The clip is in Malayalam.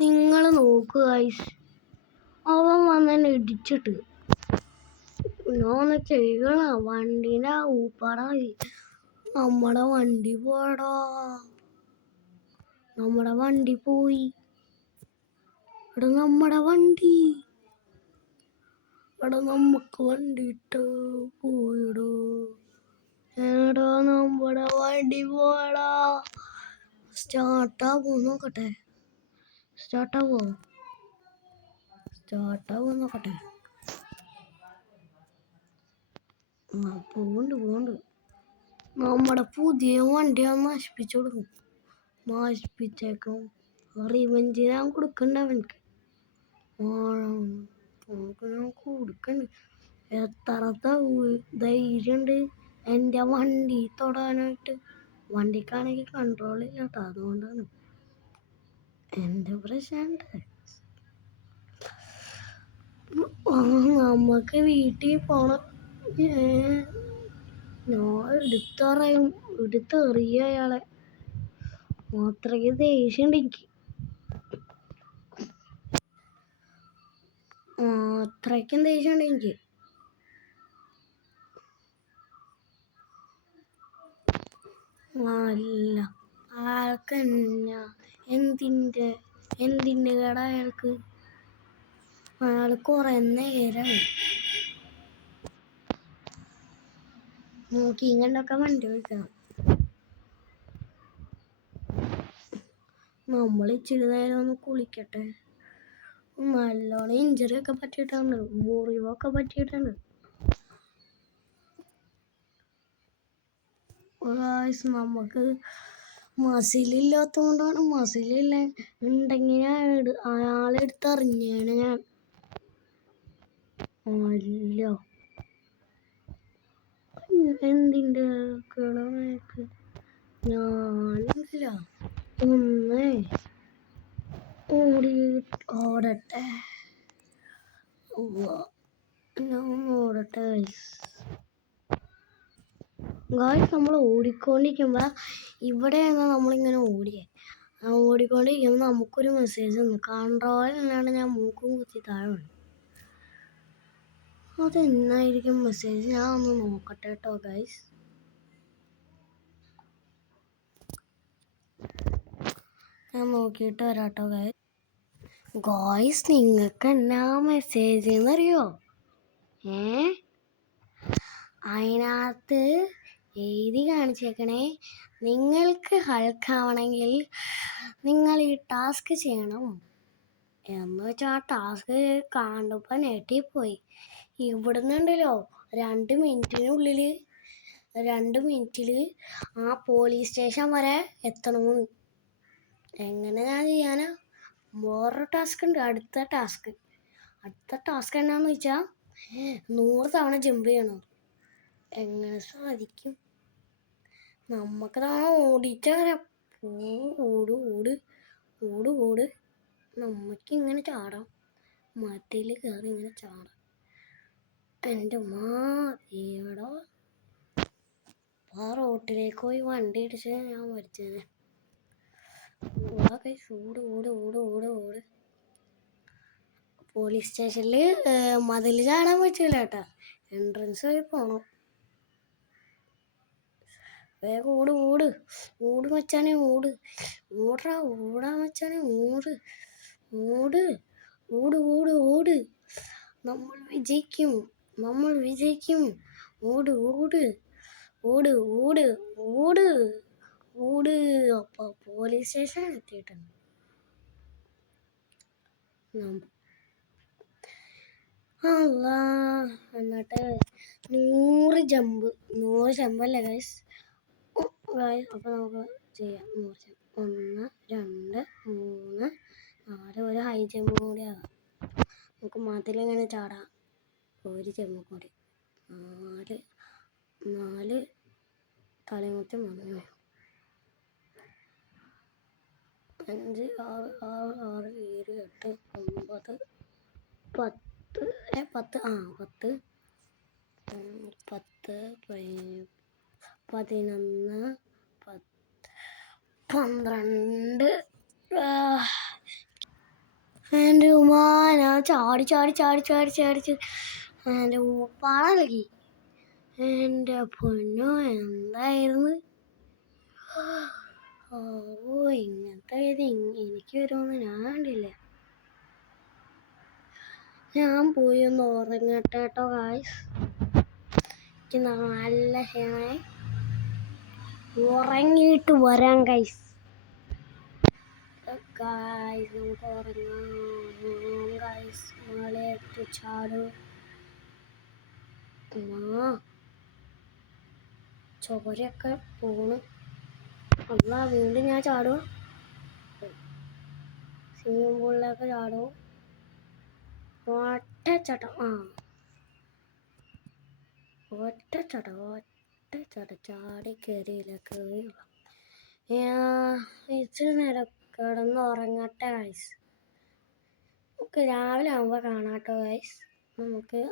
നിങ്ങൾ നോക്കുക ഗൈസ്, അവൻ വന്നെ ഇടിച്ചിട്ട് ഒന്ന് ചെയ്യണ വണ്ടിനെ ഊപ്പാട. നമ്മുടെ വണ്ടി പോടാ, നമ്മുടെ വണ്ടി പോയി. ഇവിടെ നമ്മുടെ വണ്ടി, ഇവിടെ നമുക്ക് വണ്ടി ഇട്ട് പോയിടോ. എടാ നമ്മുടെ വണ്ടി പോടാ. സ്റ്റാർട്ടാവോ നോക്കട്ടെ, സ്റ്റാർട്ടാവോ നോക്കട്ടെ. പോണ്ട് നമ്മുടെ പുതിയ വണ്ടിയാണ് നശിപ്പിച്ചു കൊടുക്കും. നശിപ്പിച്ചേക്കും. റിവെഞ്ച് ഞാൻ കൊടുക്കണ്ട അവനക്ക്. ഞാൻ കൊടുക്കണ്ട്. എത്രത്തെ ധൈര്യമുണ്ട് എൻ്റെ വണ്ടി തൊടാനായിട്ട്. വണ്ടിക്കാണെങ്കിൽ കൺട്രോൾ ഇല്ല കേട്ടോ, അതുകൊണ്ടാണ് എൻ്റെ പ്രശ്നമുണ്ട്. നമുക്ക് വീട്ടിൽ പോണം. ഞാൻ എടുത്തെറിയ അയാളെ. അത്രയ്ക്ക് ദേഷ്യമുണ്ട് എനിക്ക്. അത്രയ്ക്കും ദേഷ്യമുണ്ട് എനിക്ക്. അല്ല, അയാൾക്ക് എന്തിൻ്റെ കേടാ അയാൾക്ക്? അയാൾ കുറെ നേരമായി നോക്കി കണ്ടൊക്കെ വണ്ടി വയ്ക്കണം. നമ്മൾ ഇച്ചിരി നേരം ഒന്ന് കുളിക്കട്ടെ. നല്ലോണം ഇഞ്ചറി ഒക്കെ പറ്റിയിട്ടുണ്ട്, മുറിവൊക്കെ പറ്റിയിട്ടുണ്ട്. നമുക്ക് മസിലില്ലാത്തതുകൊണ്ടാണ്. ഉണ്ടെങ്കിൽ അയാളെടുത്തെറിഞ്ഞാണ് ഞാൻ. അല്ല, എന്തിൻ്റെ കിടക്ക് ഞാനില്ല. ഒന്ന് ഓടട്ടെ, ഞാൻ ഓടട്ടെ ഗായ്സ്. നമ്മൾ ഓടിക്കൊണ്ടിരിക്കുമ്പോൾ ഇവിടെയാണ് നമ്മളിങ്ങനെ ഓടിക്കൊണ്ടിരിക്കുമ്പോൾ നമുക്കൊരു മെസ്സേജ് തന്നു. കൺട്രോളിലാണ് ഞാൻ മൂക്കും കുത്തി താഴെ വീണു. അതെന്നായിരിക്കും മെസ്സേജ്? ഞാൻ ഒന്ന് നോക്കട്ടെ കേട്ടോ ഗൈസ്. ഞാൻ നോക്കിയിട്ട് വരാട്ടോ ഗായ്സ്. നിങ്ങൾക്ക് എന്നാ മെസ്സേജ് എന്നറിയോ? അതിനകത്ത് എഴുതി കാണിച്ചേക്കണേ, നിങ്ങൾക്ക് ഹൾക്കാവണമെങ്കിൽ നിങ്ങൾ ഈ ടാസ്ക് ചെയ്യണം എന്ന് വെച്ചാൽ ആ ടാസ്ക് കണ്ടപ്പോൾ ഞെട്ടിപ്പോയി. ഇവിടുന്നുണ്ടല്ലോ 2 മിനിറ്റിൽ ആ പോലീസ് സ്റ്റേഷൻ വരെ എത്തണമെന്ന്. എങ്ങനെ ഞാൻ ചെയ്യാനാ? വേറൊരു ടാസ്ക് ഉണ്ട്. അടുത്ത ടാസ്ക് എന്നാന്ന് വെച്ചാൽ 100 തവണ ജമ്പ് ചെയ്യണം. എങ്ങനെ സാധിക്കും? നമുക്ക് തവണ ഓടിച്ച വരാം. ഓട് നമുക്കിങ്ങനെ ചാടാം. മരത്തിൽ കയറി ഇങ്ങനെ ചാടാം. എൻ്റെ എവിടോ ആ റോട്ടിലേക്ക് പോയി വണ്ടി ഇടിച്ച് ഞാൻ മരിച്ചേനെ. ഓട്. പോലീസ് സ്റ്റേഷനിൽ മതിൽ ചാടാൻ പറ്റില്ല കേട്ടാ, എൻട്രൻസ് വഴി പോണം. വേഗം ഓട് മച്ചാനെ, ഓടാ മച്ചാനെ, ഓട്. നമ്മൾ വിജയിക്കും. ഓട്. അപ്പൊ പോലീസ് സ്റ്റേഷൻ എത്തിയിട്ടുണ്ട്. എന്നിട്ട് 100 ജമ്പല്ലേ ഗൈസ്? അപ്പൊ നമുക്ക് ചെയ്യാം. 1 2 3 4 ഒരു ഹൈ ജമ്പ് കൂടി ആകാം. നമുക്ക് മതിലിങ്ങനെ ചാടാം. ഒരു ജമ്പ് കൂടി. 4 തലമുറ്റം വന്നു. 5 6 6 7 8 9 10 10 10 11 12 എൻ്റെ ഉമ്മാ ഞാൻ ചാടി എൻ്റെ പാളകി. എൻ്റെ പൊന്നോ എന്തായിരുന്നു. ഇങ്ങനത്തെ ഇത് എനിക്ക് വരുമെന്ന് ഞാൻ കണ്ടില്ല. ഞാൻ പോയി ഒന്ന് ഉറങ്ങട്ടെ കേട്ടോ ഗായ്സ്. എനിക്ക് നല്ല ക്ഷീണേ. ഉറങ്ങിയിട്ട് വരാം ഗൈസ്. നമുക്ക് ഉറങ്ങാം ഗൈസ്. മലയിട്ട് ചാടും. ചോരയൊക്കെ പോണ്. അല്ല വീണ്ടും ഞാൻ ചാടും. സ്വിമ്മിംഗ് പൂളിലൊക്കെ ചാടും. ഒറ്റച്ചട്ടം. ഒറ്റച്ചട്ടം ചാടി കയറിയില്ല. ഇച്ചിരി നേരം കിടന്ന് ഉറങ്ങട്ടെ ഗൈസ്. നമുക്ക് രാവിലെ ആകുമ്പോൾ കാണാട്ടോ ഗൈസ്. നമുക്ക്